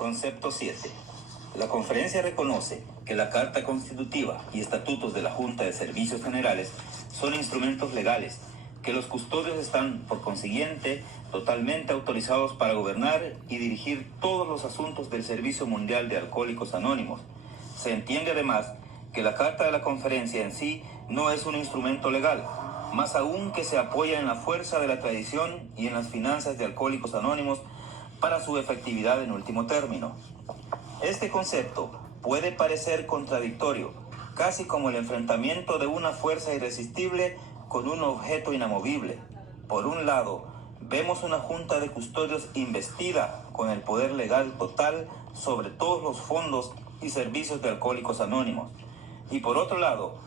Concepto 7. La conferencia reconoce que la Carta Constitutiva y estatutos de la Junta de Servicios Generales son instrumentos legales, que los custodios están, por consiguiente, totalmente autorizados para gobernar y dirigir todos los asuntos del Servicio Mundial de Alcohólicos Anónimos. Se entiende además que la Carta de la Conferencia en sí no es un instrumento legal, más aún que se apoya en la fuerza de la tradición y en las finanzas de Alcohólicos Anónimos para su efectividad en último término. Este concepto puede parecer contradictorio, casi como el enfrentamiento de una fuerza irresistible con un objeto inamovible. Por un lado, vemos una junta de custodios investida con el poder legal total sobre todos los fondos y servicios de Alcohólicos Anónimos. Y por otro lado,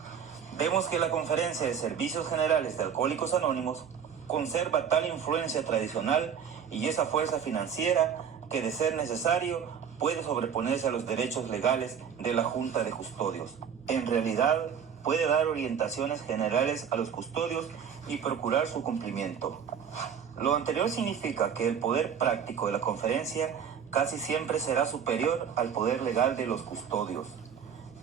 vemos que la Conferencia de Servicios Generales de Alcohólicos Anónimos conserva tal influencia tradicional y esa fuerza financiera que, de ser necesario, puede sobreponerse a los derechos legales de la Junta de Custodios. En realidad, puede dar orientaciones generales a los custodios y procurar su cumplimiento. Lo anterior significa que el poder práctico de la conferencia casi siempre será superior al poder legal de los custodios.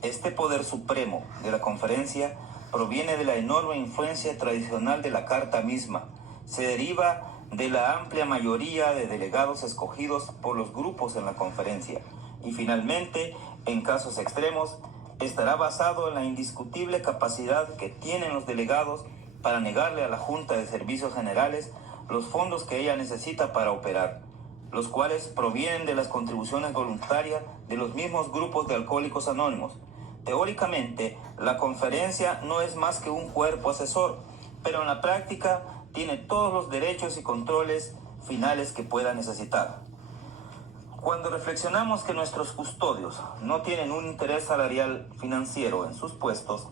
Este poder supremo de la conferencia proviene de la enorme influencia tradicional de la Carta misma. Se deriva de la amplia mayoría de delegados escogidos por los grupos en la conferencia. Y finalmente, en casos extremos, estará basado en la indiscutible capacidad que tienen los delegados para negarle a la Junta de Servicios Generales los fondos que ella necesita para operar, los cuales provienen de las contribuciones voluntarias de los mismos grupos de Alcohólicos Anónimos. Teóricamente, la conferencia no es más que un cuerpo asesor, pero en la práctica tiene todos los derechos y controles finales que pueda necesitar. Cuando reflexionamos que nuestros custodios no tienen un interés salarial financiero en sus puestos,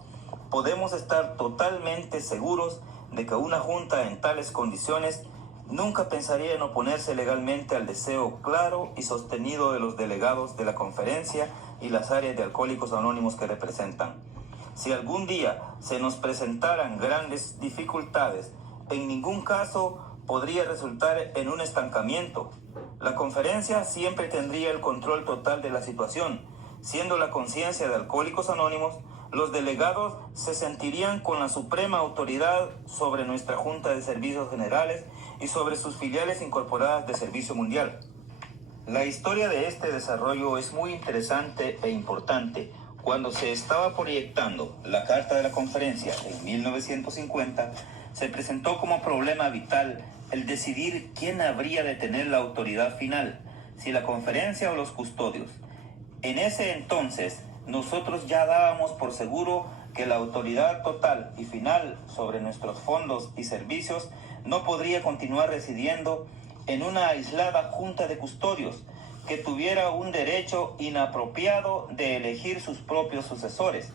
podemos estar totalmente seguros de que una junta en tales condiciones nunca pensaría en oponerse legalmente al deseo claro y sostenido de los delegados de la conferencia y las áreas de Alcohólicos Anónimos que representan. Si algún día se nos presentaran grandes dificultades, en ningún caso podría resultar en un estancamiento. La conferencia siempre tendría el control total de la situación. Siendo la conciencia de Alcohólicos Anónimos, los delegados se sentirían con la suprema autoridad sobre nuestra Junta de Servicios Generales y sobre sus filiales incorporadas de Servicio Mundial. La historia de este desarrollo es muy interesante e importante. Cuando se estaba proyectando la Carta de la Conferencia en 1950, se presentó como problema vital el decidir quién habría de tener la autoridad final, si la conferencia o los custodios. En ese entonces, nosotros ya dábamos por seguro que la autoridad total y final sobre nuestros fondos y servicios no podría continuar residiendo en una aislada junta de custodios que tuviera un derecho inapropiado de elegir sus propios sucesores.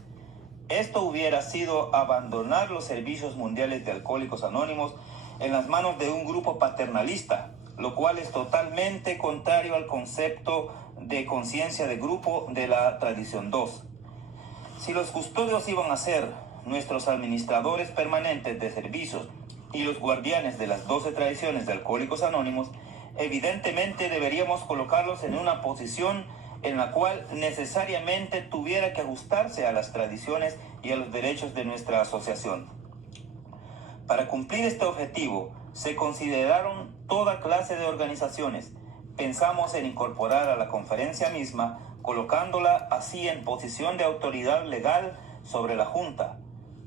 Esto hubiera sido abandonar los servicios mundiales de Alcohólicos Anónimos en las manos de un grupo paternalista, lo cual es totalmente contrario al concepto de conciencia de grupo de la tradición 2. Si los custodios iban a ser nuestros administradores permanentes de servicios y los guardianes de las 12 tradiciones de Alcohólicos Anónimos, evidentemente deberíamos colocarlos en una posición en la cual necesariamente tuviera que ajustarse a las tradiciones y a los derechos de nuestra asociación. Para cumplir este objetivo, se consideraron toda clase de organizaciones. Pensamos en incorporar a la conferencia misma, colocándola así en posición de autoridad legal sobre la Junta.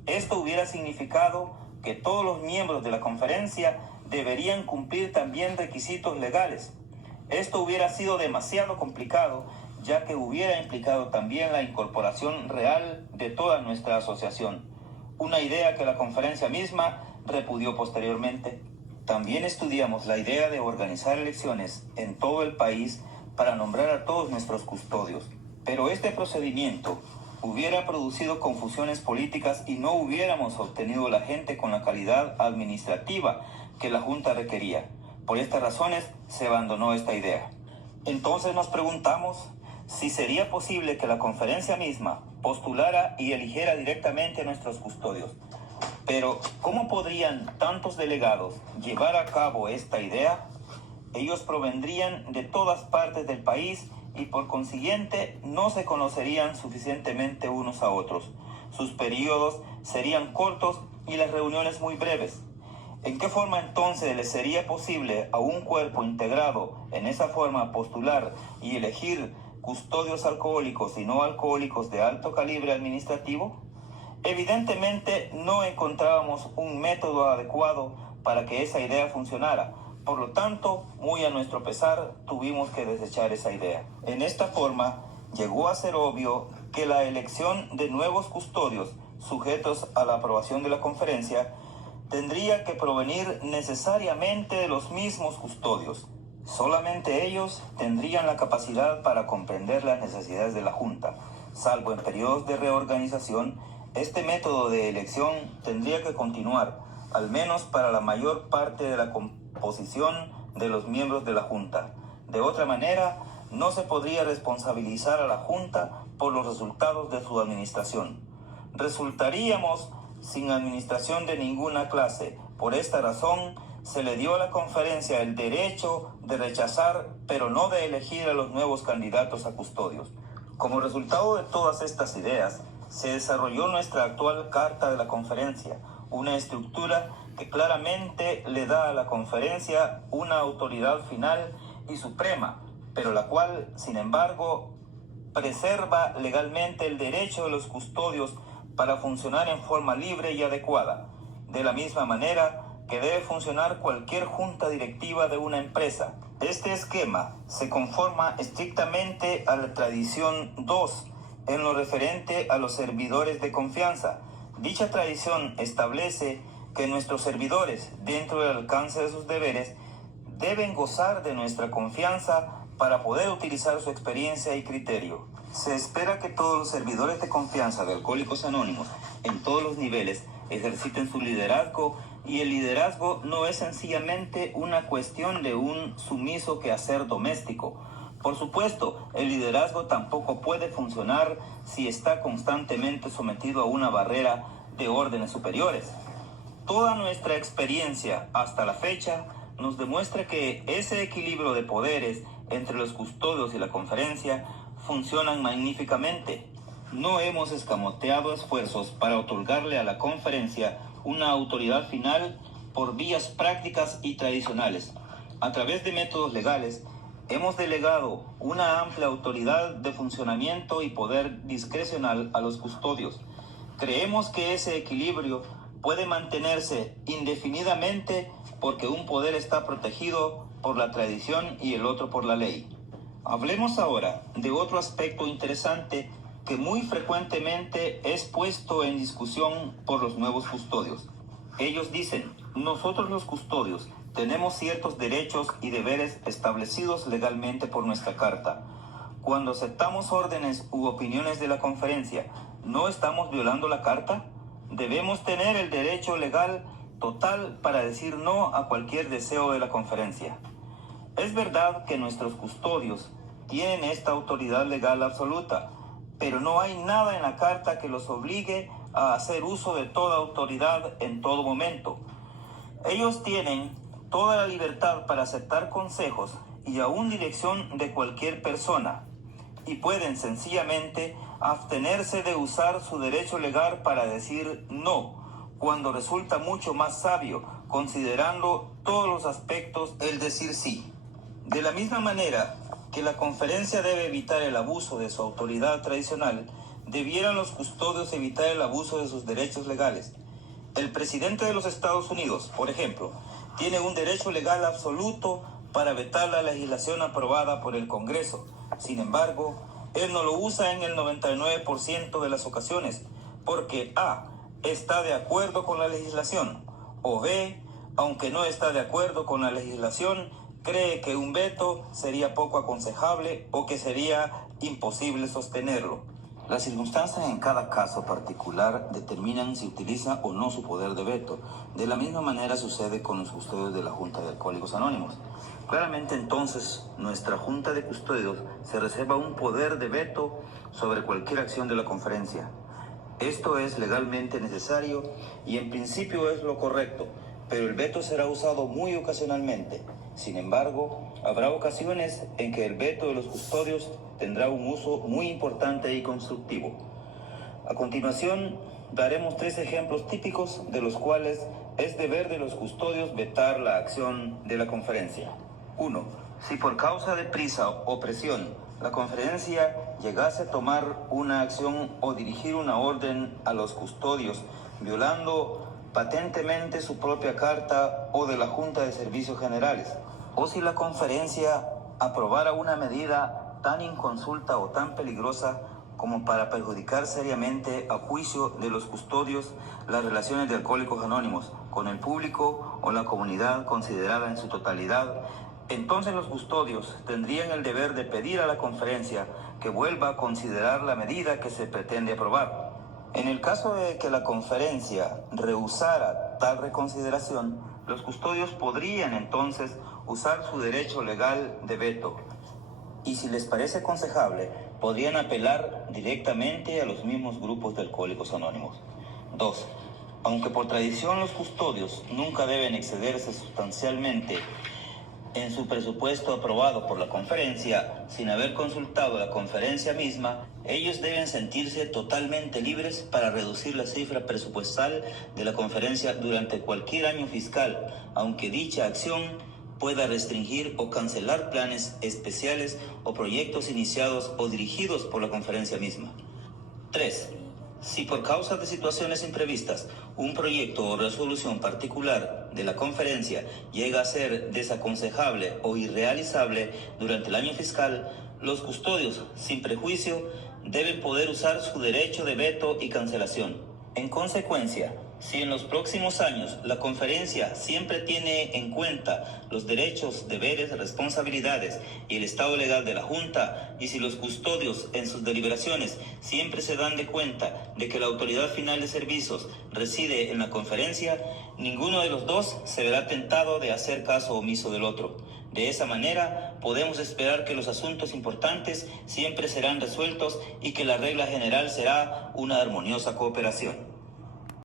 Esto hubiera significado que todos los miembros de la conferencia deberían cumplir también requisitos legales. Esto hubiera sido demasiado complicado, ya que hubiera implicado también la incorporación real de toda nuestra asociación, una idea que la conferencia misma repudió posteriormente. También estudiamos la idea de organizar elecciones en todo el país para nombrar a todos nuestros custodios, pero este procedimiento hubiera producido confusiones políticas y no hubiéramos obtenido la gente con la calidad administrativa que la Junta requería. Por estas razones se abandonó esta idea. Entonces nos preguntamos si sería posible que la conferencia misma postulara y eligiera directamente a nuestros custodios. Pero, ¿cómo podrían tantos delegados llevar a cabo esta idea? Ellos provendrían de todas partes del país y por consiguiente no se conocerían suficientemente unos a otros. Sus periodos serían cortos y las reuniones muy breves. ¿En qué forma entonces le sería posible a un cuerpo integrado en esa forma postular y elegir custodios alcohólicos y no alcohólicos de alto calibre administrativo? Evidentemente no encontrábamos un método adecuado para que esa idea funcionara. Por lo tanto, muy a nuestro pesar, tuvimos que desechar esa idea. En esta forma, llegó a ser obvio que la elección de nuevos custodios sujetos a la aprobación de la conferencia tendría que provenir necesariamente de los mismos custodios. Solamente ellos tendrían la capacidad para comprender las necesidades de la Junta. Salvo en periodos de reorganización, este método de elección tendría que continuar, al menos para la mayor parte de la composición de los miembros de la Junta. De otra manera, no se podría responsabilizar a la Junta por los resultados de su administración. Resultaríamos sin administración de ninguna clase. Por esta razón, se le dio a la conferencia el derecho de rechazar, pero no de elegir a los nuevos candidatos a custodios. Como resultado de todas estas ideas, se desarrolló nuestra actual Carta de la Conferencia, una estructura que claramente le da a la conferencia una autoridad final y suprema, pero la cual, sin embargo, preserva legalmente el derecho de los custodios para funcionar en forma libre y adecuada, de la misma manera que debe funcionar cualquier junta directiva de una empresa. Este esquema se conforma estrictamente a la tradición 2 en lo referente a los servidores de confianza. Dicha tradición establece que nuestros servidores, dentro del alcance de sus deberes, deben gozar de nuestra confianza para poder utilizar su experiencia y criterio. Se espera que todos los servidores de confianza de Alcohólicos Anónimos, en todos los niveles, ejerciten su liderazgo, y el liderazgo no es sencillamente una cuestión de un sumiso quehacer doméstico. Por supuesto, el liderazgo tampoco puede funcionar si está constantemente sometido a una barrera de órdenes superiores. Toda nuestra experiencia hasta la fecha nos demuestra que ese equilibrio de poderes entre los custodios y la conferencia funcionan magníficamente. No hemos escamoteado esfuerzos para otorgarle a la conferencia una autoridad final por vías prácticas y tradicionales. A través de métodos legales, hemos delegado una amplia autoridad de funcionamiento y poder discrecional a los custodios. Creemos que ese equilibrio puede mantenerse indefinidamente porque un poder está protegido por la tradición y el otro por la ley. Hablemos ahora de otro aspecto interesante que muy frecuentemente es puesto en discusión por los nuevos custodios. Ellos dicen: nosotros los custodios tenemos ciertos derechos y deberes establecidos legalmente por nuestra carta. Cuando aceptamos órdenes u opiniones de la conferencia, ¿no estamos violando la carta? Debemos tener el derecho legal total para decir no a cualquier deseo de la conferencia. Es verdad que nuestros custodios tienen esta autoridad legal absoluta, pero no hay nada en la carta que los obligue a hacer uso de toda autoridad en todo momento. Ellos tienen toda la libertad para aceptar consejos y aún dirección de cualquier persona, y pueden sencillamente abstenerse de usar su derecho legal para decir no, cuando resulta mucho más sabio, considerando todos los aspectos, el decir sí. De la misma manera que la conferencia debe evitar el abuso de su autoridad tradicional, debieran los custodios evitar el abuso de sus derechos legales. El presidente de los Estados Unidos, por ejemplo, tiene un derecho legal absoluto para vetar la legislación aprobada por el Congreso. Sin embargo, él no lo usa en el 99% de las ocasiones, porque A, está de acuerdo con la legislación, o B, aunque no está de acuerdo con la legislación, cree que un veto sería poco aconsejable o que sería imposible sostenerlo. Las circunstancias en cada caso particular determinan si utiliza o no su poder de veto. De la misma manera sucede con los custodios de la Junta de Alcohólicos Anónimos. Claramente entonces, nuestra Junta de Custodios se reserva un poder de veto sobre cualquier acción de la conferencia. Esto es legalmente necesario y en principio es lo correcto, pero el veto será usado muy ocasionalmente. Sin embargo, habrá ocasiones en que el veto de los custodios tendrá un uso muy importante y constructivo. A continuación, daremos 3 ejemplos típicos de los cuales es deber de los custodios vetar la acción de la conferencia. 1. Si por causa de prisa o presión la conferencia llegase a tomar una acción o dirigir una orden a los custodios violando patentemente su propia carta o de la Junta de Servicios Generales, o si la conferencia aprobara una medida tan inconsulta o tan peligrosa como para perjudicar seriamente, a juicio de los custodios, las relaciones de Alcohólicos Anónimos con el público o la comunidad considerada en su totalidad, entonces los custodios tendrían el deber de pedir a la conferencia que vuelva a considerar la medida que se pretende aprobar. En el caso de que la conferencia rehusara tal reconsideración, los custodios podrían entonces usar su derecho legal de veto. Y si les parece aconsejable, podrían apelar directamente a los mismos grupos de Alcohólicos Anónimos. 2. Aunque por tradición los custodios nunca deben excederse sustancialmente en su presupuesto aprobado por la conferencia, sin haber consultado a la conferencia misma, ellos deben sentirse totalmente libres para reducir la cifra presupuestal de la conferencia durante cualquier año fiscal, aunque dicha acción pueda restringir o cancelar planes especiales o proyectos iniciados o dirigidos por la conferencia misma. 3. Si por causa de situaciones imprevistas, un proyecto o resolución particular de la conferencia llega a ser desaconsejable o irrealizable durante el año fiscal, los custodios, sin prejuicio, deben poder usar su derecho de veto y cancelación. En consecuencia, si en los próximos años la conferencia siempre tiene en cuenta los derechos, deberes, responsabilidades y el estado legal de la Junta, y si los custodios en sus deliberaciones siempre se dan de cuenta de que la autoridad final de servicios reside en la conferencia, ninguno de los dos se verá tentado de hacer caso omiso del otro. De esa manera, podemos esperar que los asuntos importantes siempre serán resueltos y que la regla general será una armoniosa cooperación.